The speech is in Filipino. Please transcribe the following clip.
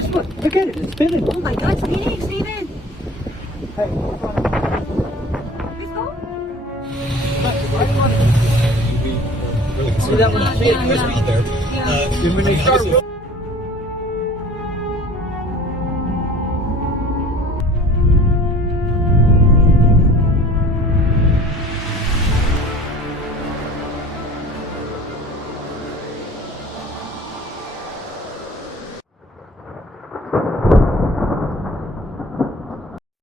Just look at it. It's spinning. Oh my God, spinning, Steven. Hey. Let's go. See that one? See it crispy there. Yeah. When they start